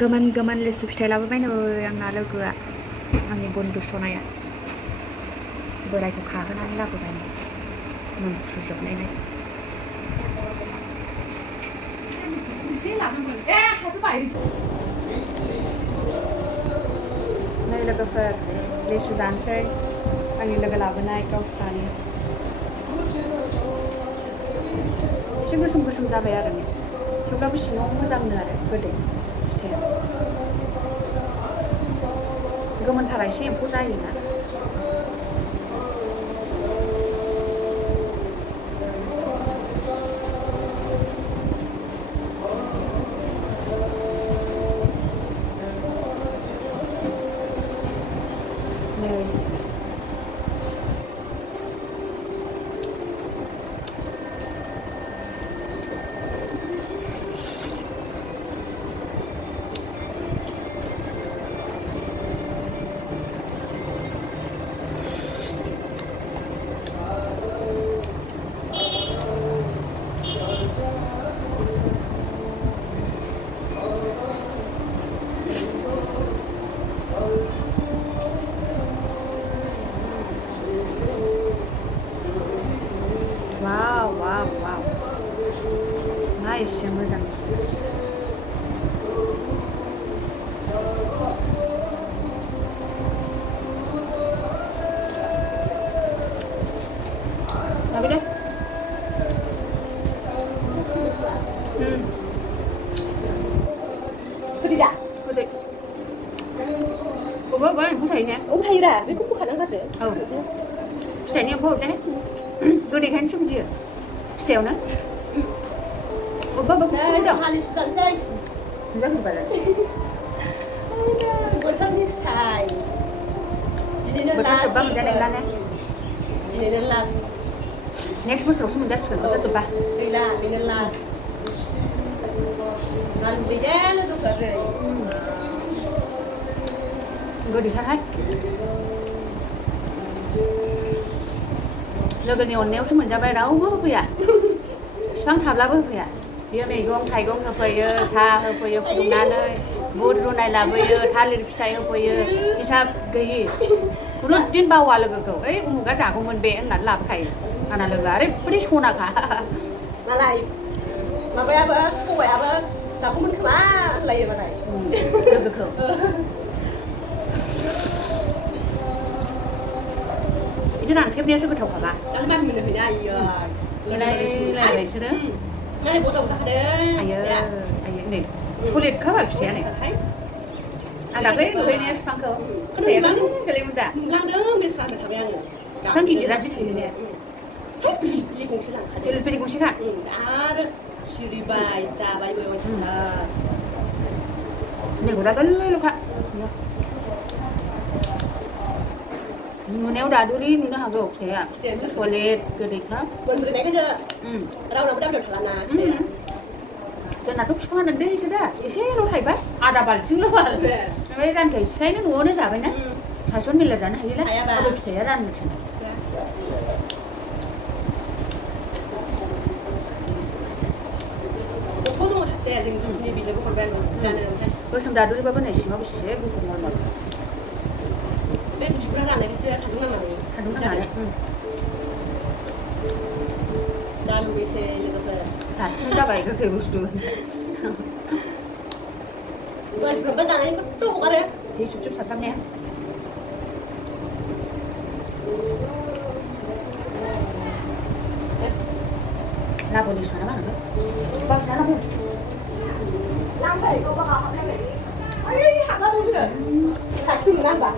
गोमोन गोमोन लेसु फिथाइ लाबोबायनो आंना लोगोआ आंनि बन्दु सनाया बोरायखौ खाहोनानै लाबोबाय मोनफ्रुजोबनायलाय नै लोगोफोर लेसु जानोसै आंनि लोगो लाबोनाय गावस्रानि एसे गोसोम गोसोम जाबाय आरो ने थेवब्लाबो सिङाव मोजांनो आरो गोदै फिथाइया गोमोनथारा एसे एम्फौ जायोना wow nice yang moजां tapi deh tidak gede apa yang thầy nè thầy đã biết cũng khả năng bắt được फिथाइनि एम्फौ जे गोदैखायनो सोमजियो फिथाइयावनो अबेबा जों हालि सुदानसै मोजां होबालाय बोथोरनि फिथाइ दिनैनो लास्ट जोबबा मोनजानाय नंला दिनैनो लास्ट नेक्स्ट बोसोरावसो मोनजासिगोन बोथोर जोबबा गैला बेनो लास्ट आं लुबैदों लोगोफोर गोदैथारहाय लोगोनि अननायावसो मोनजाबाय रावबो होफैया बिफां थाब्लाबो होफैया बियो मैगं थाइगं होफैयो साहा होफैयो फुदुंनानै बुद रुनाय लाबोयो थालिर फिथाइ होफैयो हिसाब गैयि खुनु दिन बावा लोगोखौ ओइ उमुगा जागौमोन बे होननानै लाबोखायो आंना लोगोआ ओरैबायदि सनाखा मालाय माबायाबो फंबायाबो जागौमोन खोमा होनलायो मालाय लोगोखौ itu नांख्रेबनायासो गोथावखाबा दालाय मा मोनो हैना आयो लायलाय बिसोरो नै बथाव जाखादों आयो नै सलिडखाबा फिथाइया नै आं दाख्लै नुहैनाया बिफांखौ फिथाइया गोलैमोन दा नुलांदों बे साननो थाबाय आङो बिफां गिदिरासो थायो ने बिलि गंसे लांखादों बिलि गंसेखा आरो सिरिबाय जाबायबो मेगना गोरलैल'खा नुनायाव दादुरि नुनो हागौ फिथाइया सलिड गोदैखा मोनब्रोनायखायसो रावनावबो दामदाव थालाना फिथाइया जोंनाथ' बिफाङानो दैसो दा एसेल' थाइबाय आधा बाल्थिंल' ओमफ्राय रानथाइसेखायनो न'आवनो जाबायना सासेयाव मेरला जानो हायोला अबे फिथाइया राननो थिनो दंफां दङ सासे जों खाथिनि बिनोबो हरबाय आङो जानो ओमफ्राय गोसोम दादुरिबाबो नै सिङाव बेसे गुफुर मलमल बे बुस्थुफ्रा राननायखायसो सान्दुं नांनानै दा लुबैसै लोगोफोर साबसिन जाबाय गोखै बुस्थु मानसिफ्राबो जानानै खथ' हगारो जि जुब जुब सारसाबनाया लाबोनि सुना मा होनो बाबु जानांगौ लांफै गावबा गाव हाबनानै ओइ हाबना दं जोङो साखि मोना होनबा